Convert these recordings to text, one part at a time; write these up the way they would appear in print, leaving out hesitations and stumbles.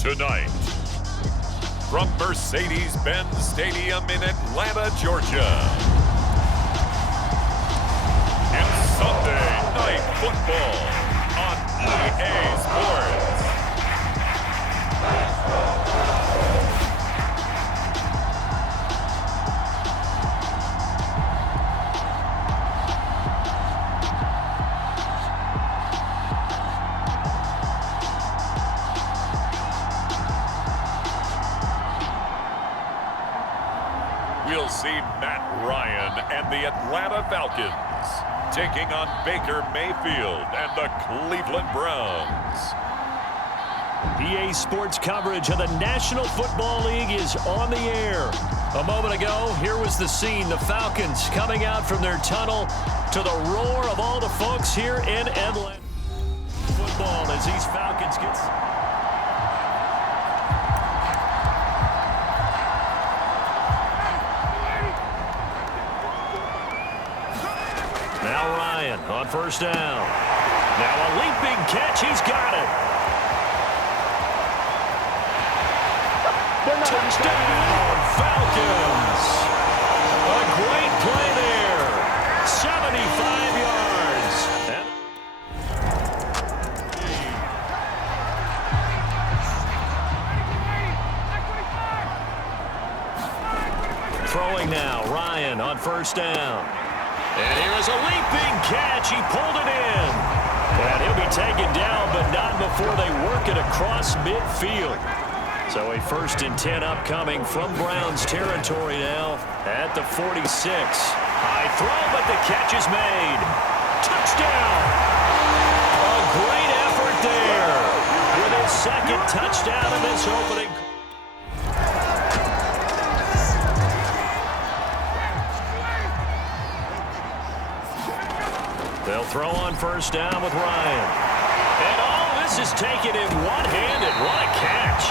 Tonight, from Mercedes-Benz Stadium in Atlanta, Georgia, it's Sunday Night Football on EA Sports. We'll see Matt Ryan and the Atlanta Falcons taking on Baker Mayfield and the Cleveland Browns. EA Sports coverage of the National Football League is on the air. A moment ago, here was the scene. The Falcons coming out from their tunnel to the roar of all the folks here in Atlanta. Football as these Falcons get... Now Ryan on first down. Now a leaping catch. He's got it. Touchdown, Falcons. A great play there. 75 yards. Throwing now. Ryan on first down. And here is a leaping catch. He pulled it in. And he'll be taken down, but not before they work it across midfield. So a 1st and 10 upcoming from Browns territory now at the 46. High throw, but the catch is made. Touchdown. A great effort there with his second touchdown in this opening. They'll throw on first down with Ryan. And all this is taken in one-handed. What a catch.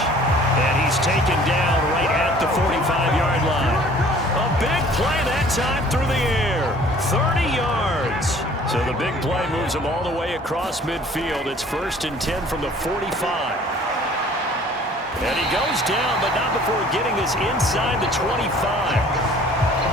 And he's taken down right at the 45-yard line. A big play that time through the air. 30 yards. So the big play moves him all the way across midfield. It's 1st and 10 from the 45. And he goes down, but not before getting this inside the 25.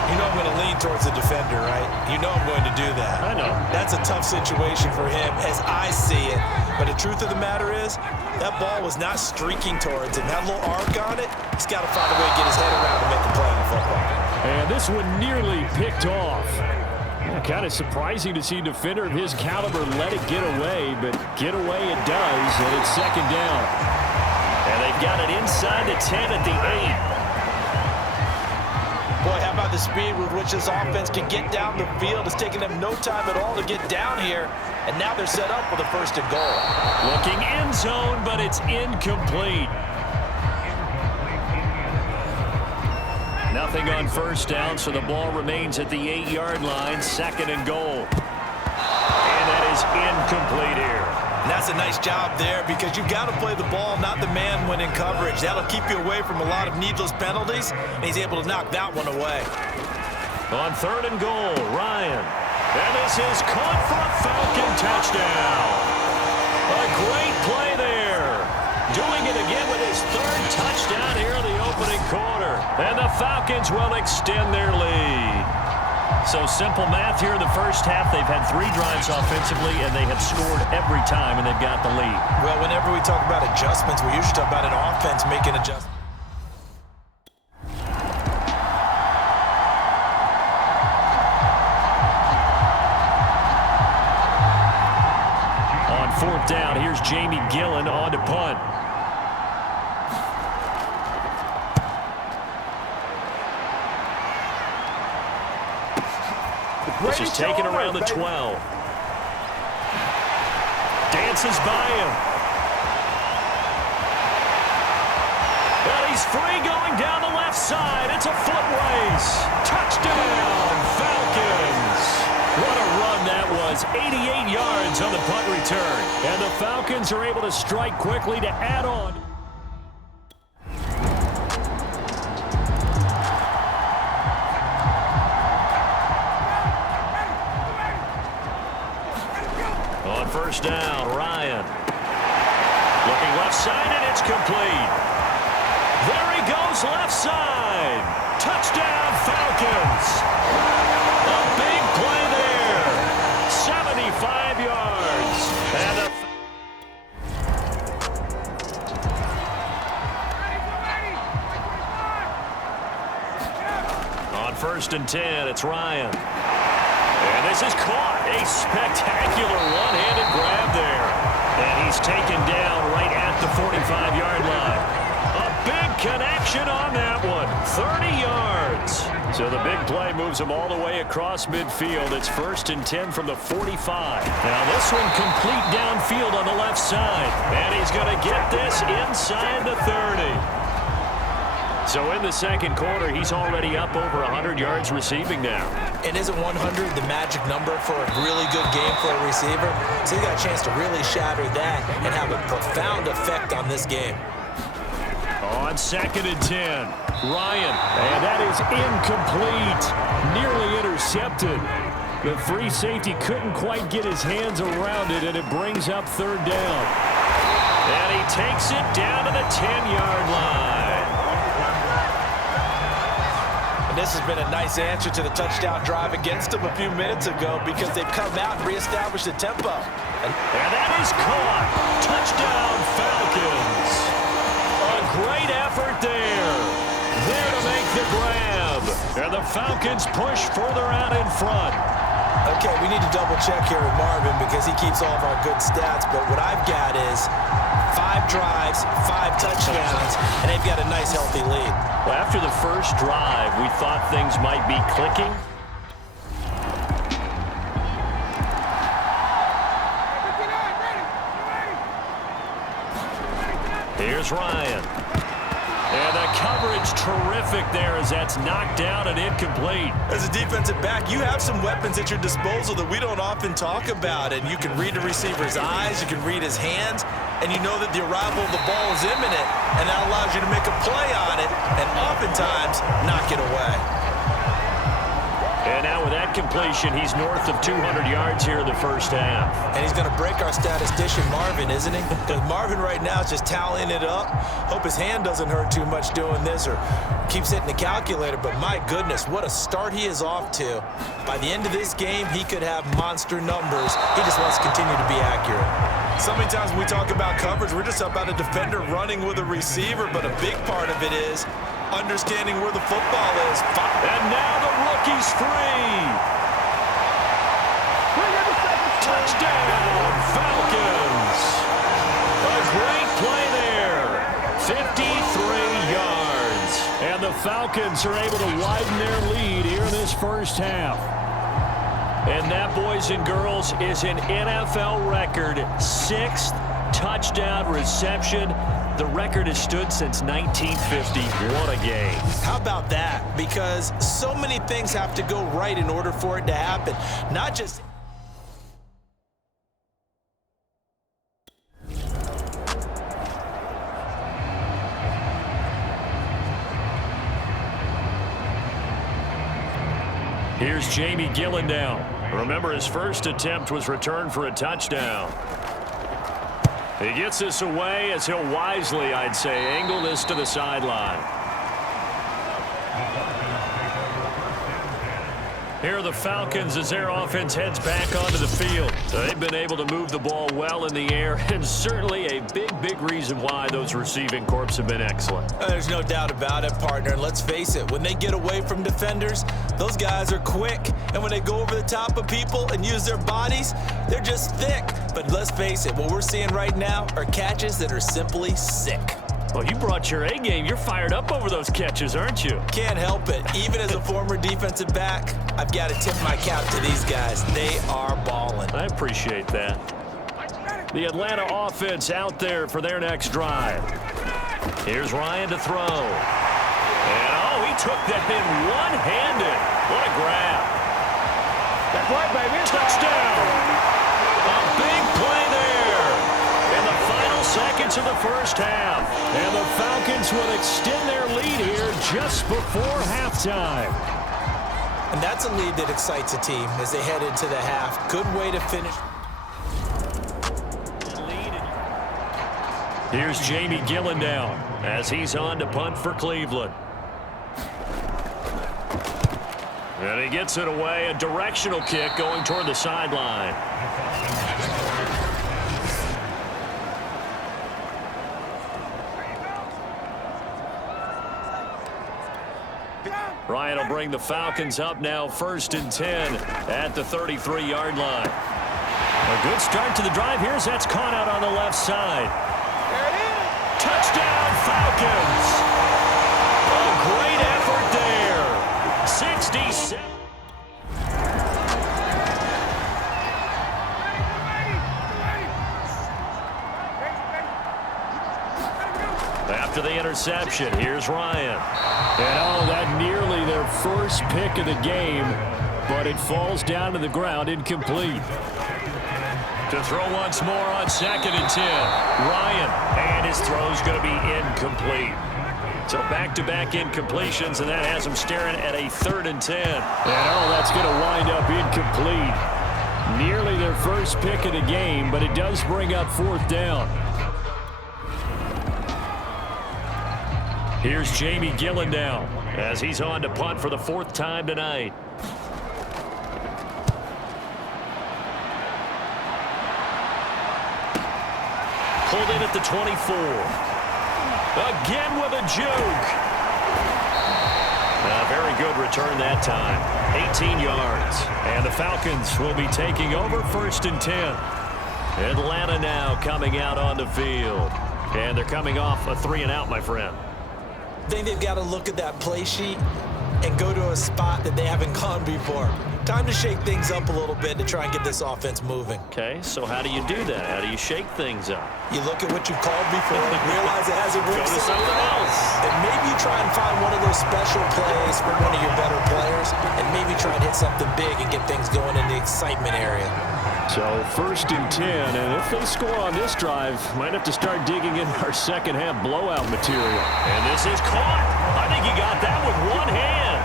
You know I'm going to lean towards the defender, right? You know I'm going to do that. I know. That's a tough situation for him as I see it. But the truth of the matter is, that ball was not streaking towards him. That little arc on it, he's got to find a way to get his head around and make a play in football. And this one nearly picked off. Kind of surprising to see a defender of his caliber let it get away, but get away it does, and it's 2nd down. And they've got it inside the 10 at the 8. Boy, how about the speed with which this offense can get down the field? It's taking them no time at all to get down here, and now they're set up with a 1st and goal. Looking end zone, but it's incomplete. Nothing on first down, so the ball remains at the 8-yard line, 2nd and goal. And that is incomplete here. And that's a nice job there because you've got to play the ball, not the man when in coverage. That'll keep you away from a lot of needless penalties, and he's able to knock that one away. On 3rd and goal, Ryan. And this is caught for a Falcon touchdown. A great play there. Doing it again with his 3rd touchdown here in the opening quarter. And the Falcons will extend their lead. So simple math here in the first half. They've had 3 drives offensively, and they have scored every time, and they've got the lead. Well, whenever we talk about adjustments, we usually talk about an offense making adjustments. On 4th down, here's Jamie Gillen on to punt. This is taken around the 12. Dances by him. And he's free going down the left side. It's a foot race. Touchdown, Falcons. What a run that was. 88 yards on the punt return. And the Falcons are able to strike quickly to add on. On first down, Ryan Looking left side, and it's complete. There he goes left side. Touchdown, Falcons. A big play there. 75 yards. And on 1st and 10, it's Ryan. And this is caught. A spectacular one-handed grab there. And he's taken down right at the 45-yard line. A big connection on that one. 30 yards. So the big play moves him all the way across midfield. It's 1st and 10 from the 45. Now this one complete downfield on the left side. And he's going to get this inside the 30. So in the second quarter, he's already up over 100 yards receiving now. And isn't 100 the magic number for a really good game for a receiver? So he got a chance to really shatter that and have a profound effect on this game. On 2nd and 10, Ryan. And that is incomplete. Nearly intercepted. The free safety couldn't quite get his hands around it, and it brings up 3rd down. And he takes it down to the 10-yard line. This has been a nice answer to the touchdown drive against them a few minutes ago because they've come out and reestablished the tempo. And that is caught. Touchdown, Falcons. A great effort there. There to make the grab. And the Falcons push further out in front. Okay, we need to double check here with Marvin because he keeps all of our good stats. But what I've got is 5 drives, 5 touchdowns, and they've got a nice, healthy lead. Well, after the first drive, we thought things might be clicking. Here's Ryan. And the coverage terrific there as that's knocked down and incomplete. As a defensive back, you have some weapons at your disposal that we don't often talk about. And you can read the receiver's eyes, you can read his hands, and you know that the arrival of the ball is imminent, and that allows you to make a play on it and oftentimes knock it away. And now with that completion, he's north of 200 yards here in the first half. And he's going to break our statistician, Marvin, isn't he? Because Marvin right now is just tallying it up. Hope his hand doesn't hurt too much doing this or keeps hitting the calculator. But my goodness, what a start he is off to. By the end of this game, he could have monster numbers. He just wants to continue to be accurate. So many times when we talk about coverage, we're just about a defender running with a receiver. But a big part of it is understanding where the football is. And now the rookie's free. Touchdown, Falcons. A great play there. 53 yards. And the Falcons are able to widen their lead here in this first half. And that, boys and girls, is an NFL record 6th touchdown reception. The record has stood since 1950. What a game. How about that? Because so many things have to go right in order for it to happen. Not just... Here's Jamie Gillen now. Remember, his first attempt was returned for a touchdown. He gets this away as he'll wisely, I'd say, angle this to the sideline. Here are the Falcons as their offense heads back onto the field. They've been able to move the ball well in the air, and certainly a big reason why those receiving corps have been excellent. There's no doubt about it, partner. And let's face it, when they get away from defenders, those guys are quick. And when they go over the top of people and use their bodies, they're just thick. But let's face it, what we're seeing right now are catches that are simply sick. Well, you brought your A game. You're fired up over those catches, aren't you? Can't help it. Even as a former defensive back, I've got to tip my cap to these guys. They are balling. I appreciate that. The Atlanta offense out there for their next drive. Here's Ryan to throw. And, oh, he took that in one-handed. What a grab. That's right, baby. Touchdown. A big play there in the final seconds of the first half. And the Falcons will extend their lead here just before halftime. And that's a lead that excites a team as they head into the half. Good way to finish. Here's Jamie Gillen down as he's on to punt for Cleveland. And he gets it away, a directional kick going toward the sideline. Ryan will bring the Falcons up now 1st and 10 at the 33-yard line. A good start to the drive. That's caught out on the left side. There it is. Touchdown, Falcons. A great effort there. 67. After the interception, here's Ryan. And that nearly their first pick of the game, but it falls down to the ground incomplete. To throw once more on 2nd and 10. Ryan, and his throw's going to be incomplete. So back-to-back incompletions, and that has him staring at a 3rd and 10. And that's going to wind up incomplete. Nearly their first pick of the game, but it does bring up 4th down. Here's Jamie Gillen down as he's on to punt for the 4th time tonight. Pulled in at the 24. Again with a juke. A very good return that time. 18 yards. And the Falcons will be taking over 1st and 10. Atlanta now coming out on the field. And they're coming off a 3-and-out, my friend. I think they've got to look at that play sheet and go to a spot that they haven't gone before. Time to shake things up a little bit to try and get this offense moving. Okay, so how do you do that? How do you shake things up? You look at what you called before, realize it hasn't worked. Go to something else. And maybe you try and find one of those special plays for one of your better players, and maybe try and hit something big and get things going in the excitement area. So 1st and 10, and if they score on this drive, might have to start digging in our second-half blowout material. And this is caught. I think he got that with one hand.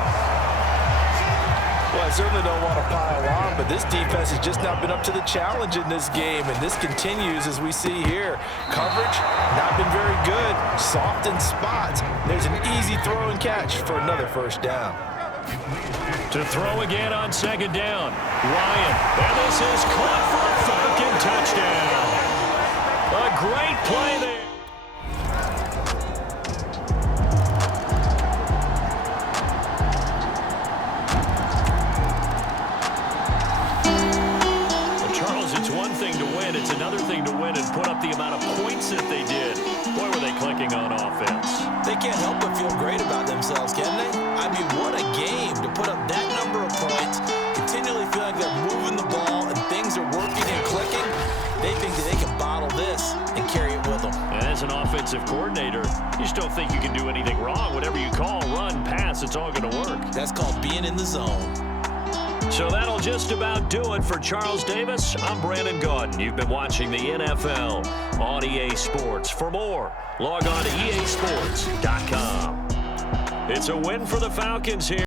Well, I certainly don't want to pile on, but this defense has just not been up to the challenge in this game, and this continues as we see here. Coverage, not been very good. Soft in spots. There's an easy throw and catch for another 1st down. To throw again on 2nd down. Ryan, and this is caught for a Falcon touchdown. A great play there. It's another thing to win and put up the amount of points that they did. Boy, were they clicking on offense. They can't help but feel great about themselves, can they? I mean, what a game to put up that number of points, continually feel like they're moving the ball and things are working and clicking. They think that they can bottle this and carry it with them. And as an offensive coordinator, you just don't think you can do anything wrong. Whatever you call, run, pass, it's all going to work. That's called being in the zone. So that'll just about do it for Charles Davis. I'm Brandon Gaudin. You've been watching the NFL on EA Sports. For more, log on to easports.com. It's a win for the Falcons here.